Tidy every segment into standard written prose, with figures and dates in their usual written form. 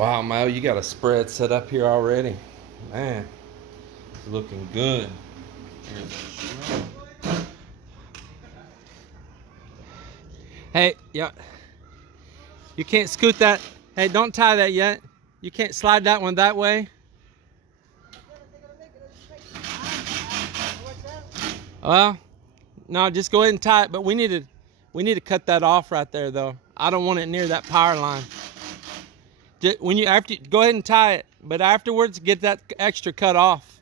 Wow, Mo, you got a spread set up here already. Man, it's looking good. Hey, yeah. You can't scoot that. Hey, don't tie that yet. You can't slide that one that way. Well, no, just go ahead and tie it. But we need to cut that off right there, though. I don't want it near that power line. Just go ahead and tie it, but afterwards get that extra cut off.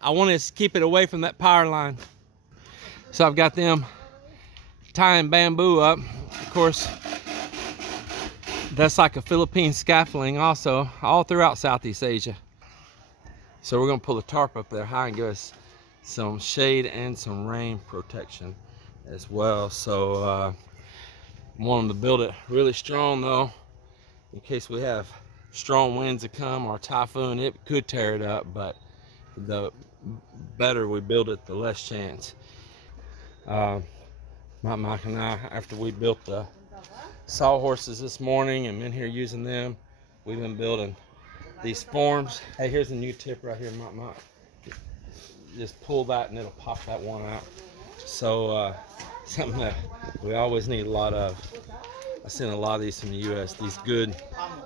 I want to keep it away from that power line. So I've got them tying bamboo up. Of course, that's like a Philippine scaffolding also, all throughout Southeast Asia. So we're gonna pull the tarp up there high and give us some shade and some rain protection as well. So I want them to build it really strong though, in case we have strong winds that come or a typhoon. It could tear it up, but the better we build it, the less chance. Mike and I, after we built the sawhorses this morning and been here using them, we've been building these forms. Hey, here's a new tip right here, Mike. Just pull that and it'll pop that one out. So something that we always need a lot of. I sent a lot of these from the US, these good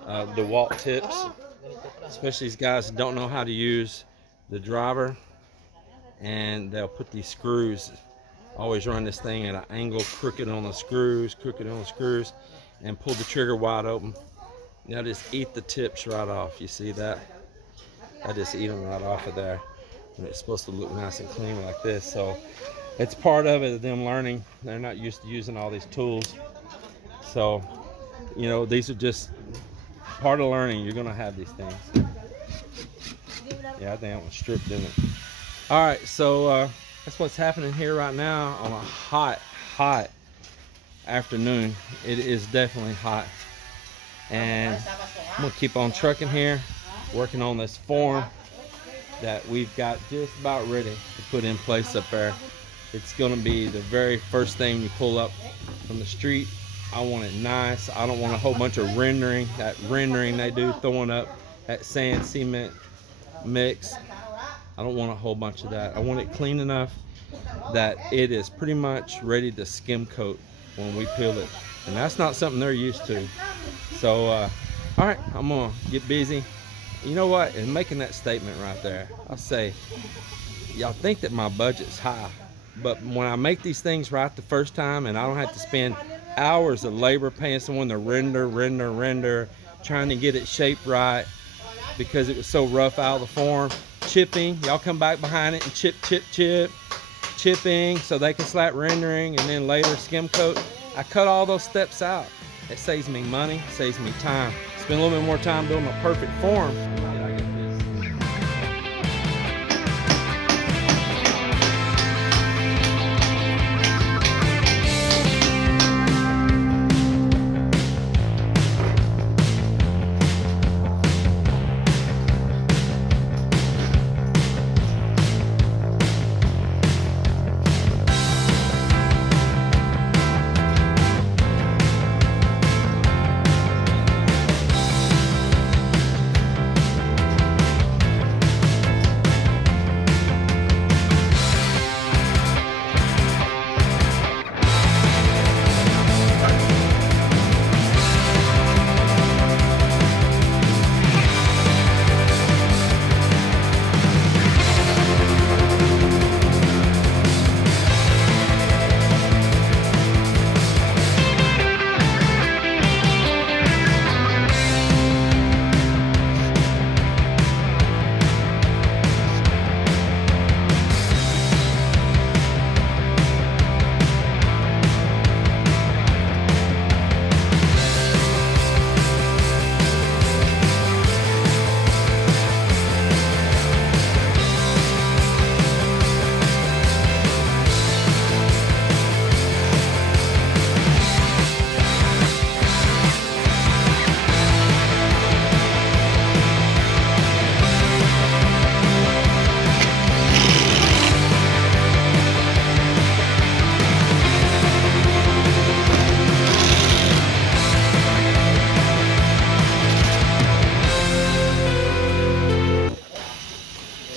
DeWalt tips, especially these guys that don't know how to use the driver, and they'll put these screws, always run this thing at an angle, crooked on the screws, and pull the trigger wide open. Now just eat the tips right off. You see that? I just eat them right off of there. And it's supposed to look nice and clean like this. So it's part of it, them learning. They're not used to using all these tools. So, you know, these are just part of learning. You're gonna have these things. Yeah, I think that one's stripped in it. All right, so that's what's happening here right now on a hot afternoon. It is definitely hot. And I'm gonna keep on trucking here, working on this form that we've got just about ready to put in place up there. It's gonna be the very first thing you pull up from the street. I want it nice. I don't want a whole bunch of rendering, that rendering they do, throwing up that sand cement mix. I don't want a whole bunch of that. I want it clean enough that it is pretty much ready to skim coat when we peel it. And that's not something they're used to. So, all right, I'm gonna get busy. You know what, in making that statement right there, I'll say, y'all think that my budget's high, but when I make these things right the first time and I don't have to spend hours of labor paying someone to render, trying to get it shaped right because it was so rough out of the form, chipping, y'all come back behind it and chipping so they can slap rendering and then later skim coat. I cut all those steps out. It saves me money, saves me time. Spend a little bit more time building a perfect form.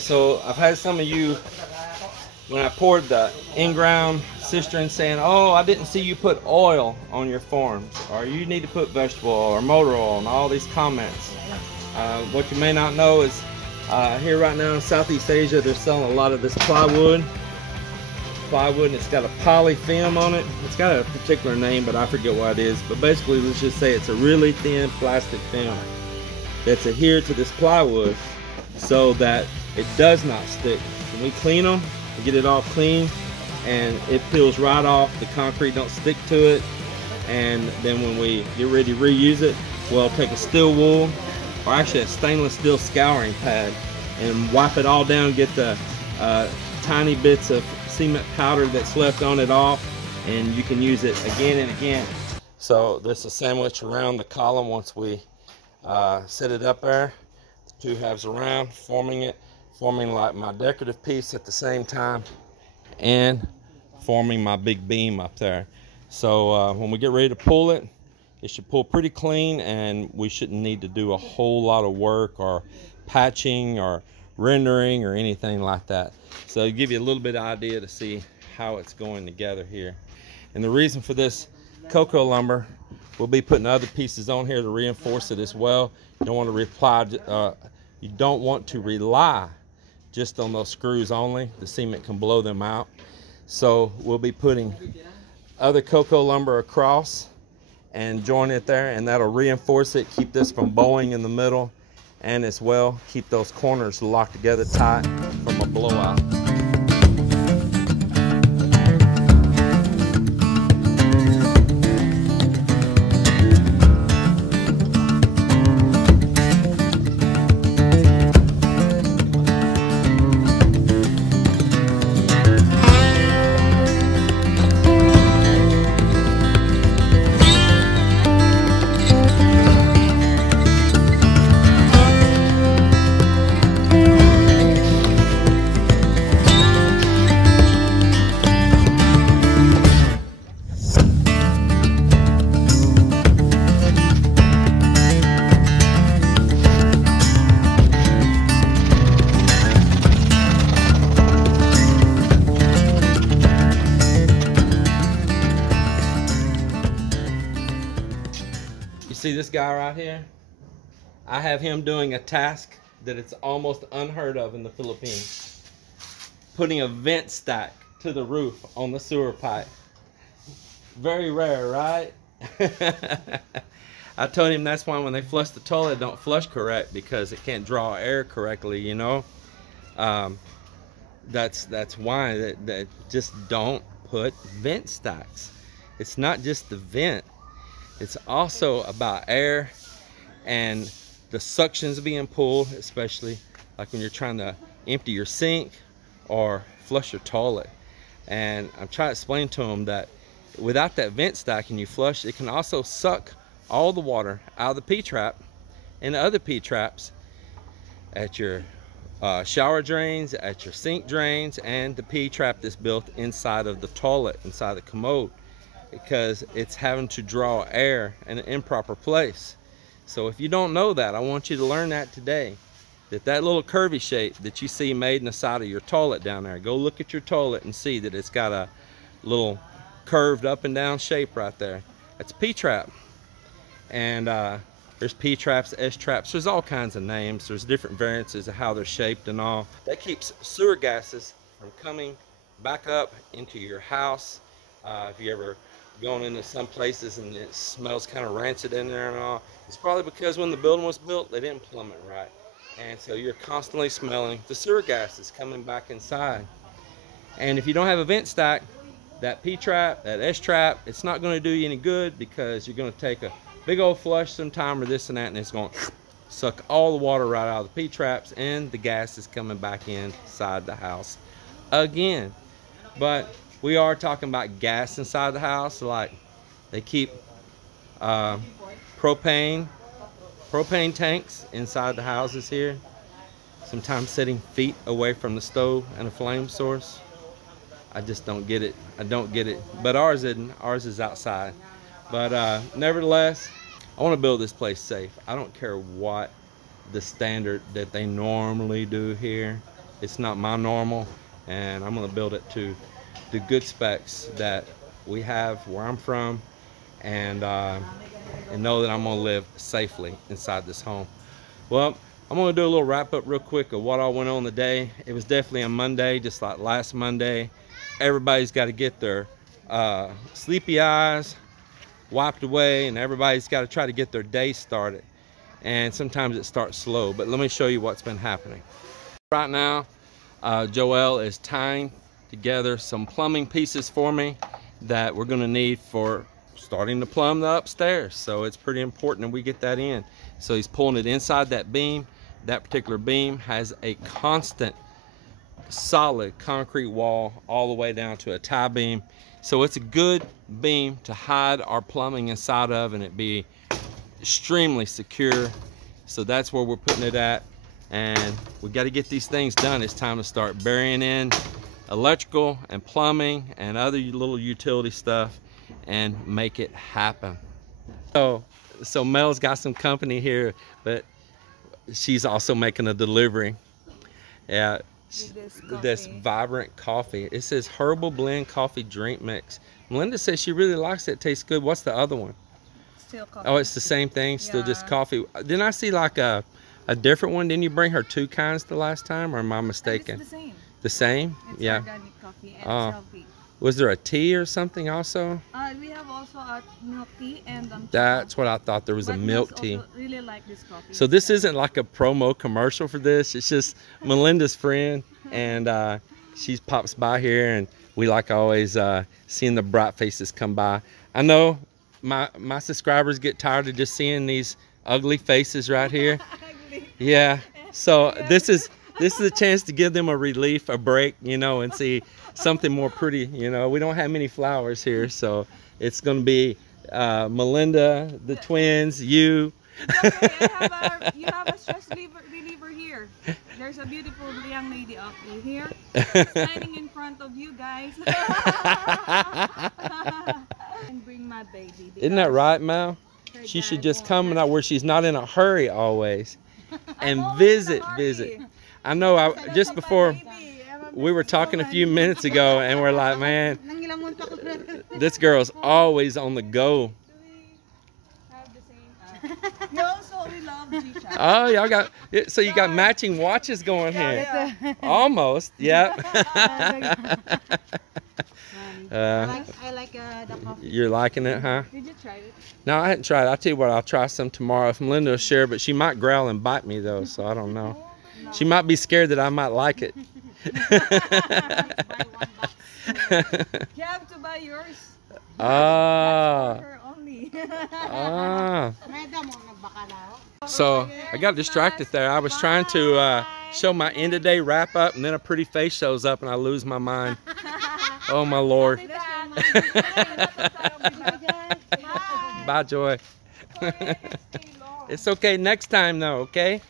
So I've had some of you, when I poured the in-ground cistern, saying, oh, I didn't see you put oil on your forms, or you need to put vegetable oil or motor oil, and all these comments. What you may not know is here right now in Southeast Asia, they're selling a lot of this plywood, and it's got a poly film on it. It's got a particular name, but I forget what it is. But basically, let's just say it's a really thin plastic film that's adhered to this plywood so that it does not stick. When we clean them, we get it all clean, and it peels right off. The concrete don't stick to it. And then when we get ready to reuse it, we'll take a steel wool, or actually a stainless steel scouring pad, and wipe it all down, get the tiny bits of cement powder that's left on it off, and you can use it again and again. So this is sandwiched around the column once we set it up there. The two halves around, forming like my decorative piece at the same time, and forming my big beam up there. So when we get ready to pull it, it should pull pretty clean, and we shouldn't need to do a whole lot of work or patching or rendering or anything like that. So to give you a little bit of idea to see how it's going together here. And the reason for this cocoa lumber, we'll be putting other pieces on here to reinforce it as well. You don't want to rely just on those screws only. The cement can blow them out. So we'll be putting other cocoa lumber across and join it there, and that'll reinforce it, keep this from bowing in the middle, and as well keep those corners locked together tight from a blowout. See this guy right here? I have him doing a task that it's almost unheard of in the Philippines. Putting a vent stack to the roof on the sewer pipe. Very rare, right? I told him that's why when they flush the toilet, it don't flush correct, because it can't draw air correctly, you know. That's why that just don't put vent stacks. It's not just the vent. It's also about air and the suctions being pulled, especially like when you're trying to empty your sink or flush your toilet. And I'm trying to explain to them that without that vent stack and you flush, it can also suck all the water out of the P-trap and the other P-traps at your shower drains, at your sink drains, and the P-trap that's built inside of the toilet, inside the commode, because it's having to draw air in an improper place. So if you don't know that, I want you to learn that today. That little curvy shape that you see made in the side of your toilet down there, go look at your toilet and see that it's got a little curved up and down shape right there. That's a P-trap. And there's P-traps, S-traps, there's all kinds of names. There's different variances of how they're shaped and all. That keeps sewer gases from coming back up into your house. If you ever gone into some places and it smells kind of rancid in there and all, it's probably because when the building was built, they didn't plumb it right. And so you're constantly smelling the sewer gases coming back inside. And if you don't have a vent stack, that P-trap, that S-trap, it's not going to do you any good, because you're going to take a big old flush sometime or this and that, and it's going to suck all the water right out of the P-traps, and the gas is coming back inside the house again. But we are talking about gas inside the house. Like they keep propane tanks inside the houses here, sometimes sitting feet away from the stove and a flame source. I just don't get it. I don't get it. But ours isn't. Ours is outside. But nevertheless, I want to build this place safe. I don't care what the standard that they normally do here. It's not my normal, and I'm gonna build it to the good specs that we have where I'm from, and know that I'm gonna live safely inside this home. Well, I'm gonna do a little wrap up real quick of what all went on today. It was definitely a Monday, just like last Monday. Everybody's got to get their sleepy eyes wiped away, and everybody's got to try to get their day started. And sometimes it starts slow, but let me show you what's been happening. Right now, Joelle is tying together some plumbing pieces for me that we're gonna need for starting to plumb the upstairs. So it's pretty important that we get that in. So he's pulling it inside that beam. That particular beam has a constant solid concrete wall all the way down to a tie beam. So it's a good beam to hide our plumbing inside of, and it be extremely secure. So that's where we're putting it at, and we got to get these things done. It's time to start burying in electrical and plumbing and other little utility stuff and make it happen. So Mel's got some company here, but she's also making a delivery. Yeah, this vibrant coffee. It says herbal blend coffee drink mix. Melinda says she really likes it. It tastes good. What's the other one? Still coffee. Oh, it's the same thing, still just coffee. Didn't I see like a different one? Didn't you bring her two kinds the last time, or am I mistaken? It's the same. The same? It's yeah. organic coffee and healthy. Was there a tea or something also? We have also a milk tea and that's what I thought. There was a milk tea. Also really like this coffee. So this isn't like a promo commercial for this. It's just Melinda's friend, and she pops by here, and we like always seeing the bright faces come by. I know my subscribers get tired of just seeing these ugly faces right here. Yeah. So this is a chance to give them a relief, a break, you know, and see something more pretty. You know, we don't have many flowers here, so it's going to be Melinda, the twins, you. You have a stress reliever here. There's a beautiful young lady up here standing in front of you guys. And bring my baby. Isn't that right, Mal? She should just come out where she's not in a hurry always, and visit. I know. Just before we were talking a few minutes ago, and we're like, man, this girl's always on the go. Oh, y'all got so you got matching watches going here. Almost, yeah. I like the coffee. You're liking it, huh? Did you try it? No, I hadn't tried it. I'll tell you what, I'll try some tomorrow if Melinda will share, but she might growl and bite me though, so I don't know. No. She might be scared that I might like it. You have to buy yours. Ah. Ah. So I got distracted there. I was trying to show my end of day wrap up, and then a pretty face shows up and I lose my mind. Oh my Lord. Bye, Joy. It's okay next time though, okay?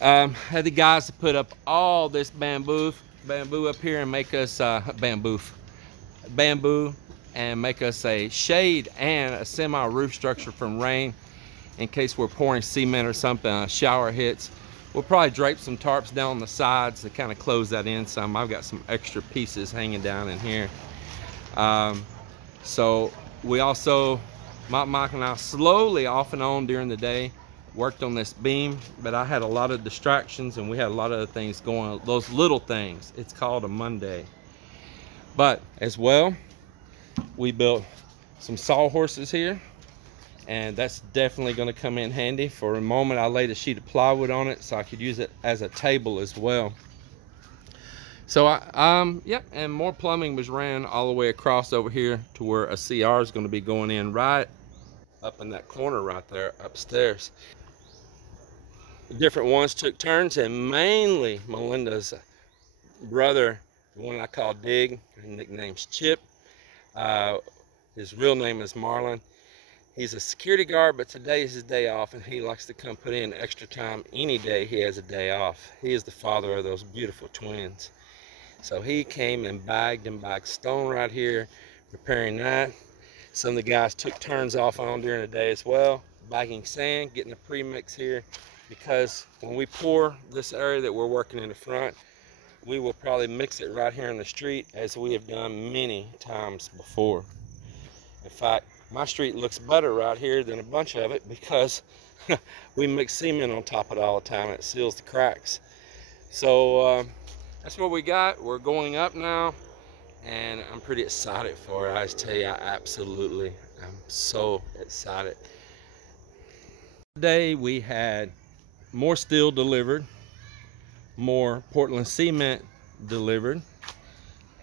Had the guys to put up all this bamboo up here and make us bamboo and make us a shade and a semi roof structure from rain in case we're pouring cement or something, a shower hits. We'll probably drape some tarps down the sides to kind of close that in some. I've got some extra pieces hanging down in here. So we also, Mike and I slowly off and on during the day worked on this beam, but I had a lot of distractions and we had a lot of other things going on, those little things. It's called a Monday. But as well, we built some sawhorses here, and that's definitely going to come in handy. For a moment I laid a sheet of plywood on it so I could use it as a table as well. So yeah, and more plumbing was ran all the way across over here to where a CR is going to be going in right up in that corner right there upstairs. Different ones took turns, and mainly Melinda's brother, the one I call Dig, his nickname's Chip. His real name is Marlon. He's a security guard, but today is his day off, and he likes to come put in extra time any day he has a day off. He is the father of those beautiful twins. So he came and bagged stone right here, repairing that. Some of the guys took turns off on during the day as well, bagging sand, getting a pre-mix here. because when we pour this area that we're working in the front, we will probably mix it right here in the street, as we have done many times before. In fact, my street looks better right here than a bunch of it, because we mix cement on top of it all the time. It seals the cracks. So that's what we got. We're going up now, and I'm pretty excited for it. I just tell you, I'm so excited. Today we had more steel delivered, more Portland cement delivered,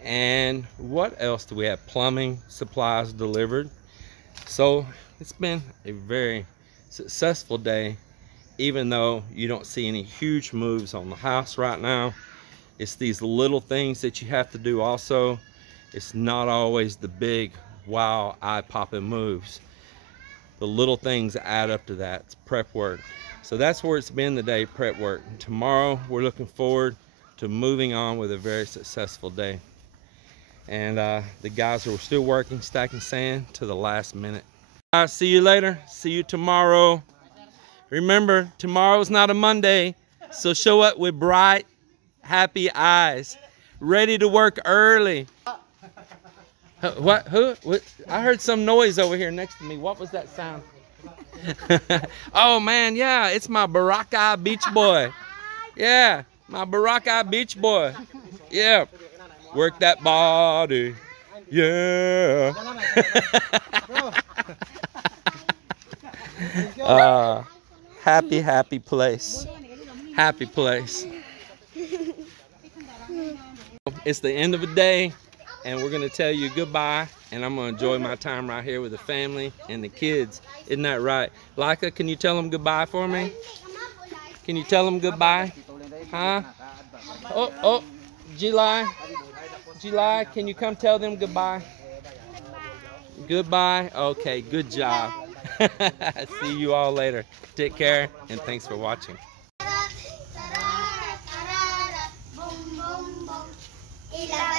and what else do we have? Plumbing supplies delivered. So it's been a very successful day, even though you don't see any huge moves on the house right now. It's these little things that you have to do also. It's not always the big, wow, eye-popping moves. The little things add up to that. It's prep work. So that's where it's been today, prep work. And tomorrow, we're looking forward to moving on with a very successful day. And the guys are still working, stacking sand to the last minute. I'll see you later. See you tomorrow. Remember, tomorrow's not a Monday, so show up with bright, happy eyes, ready to work early. What? Who? What? I heard some noise over here next to me. What was that sound? Oh man, yeah, it's my Baraka Beach boy. Yeah, my Baraka Beach boy. Yeah, work that body. Yeah. Happy place. Happy place. It's the end of the day, and we're gonna tell you goodbye, and I'm gonna enjoy my time right here with the family and the kids. Isn't that right? Laika, can you tell them goodbye for me? Can you tell them goodbye? Huh? Oh, July, can you come tell them goodbye? Goodbye? Okay, good job. See you all later. Take care, and thanks for watching. Ila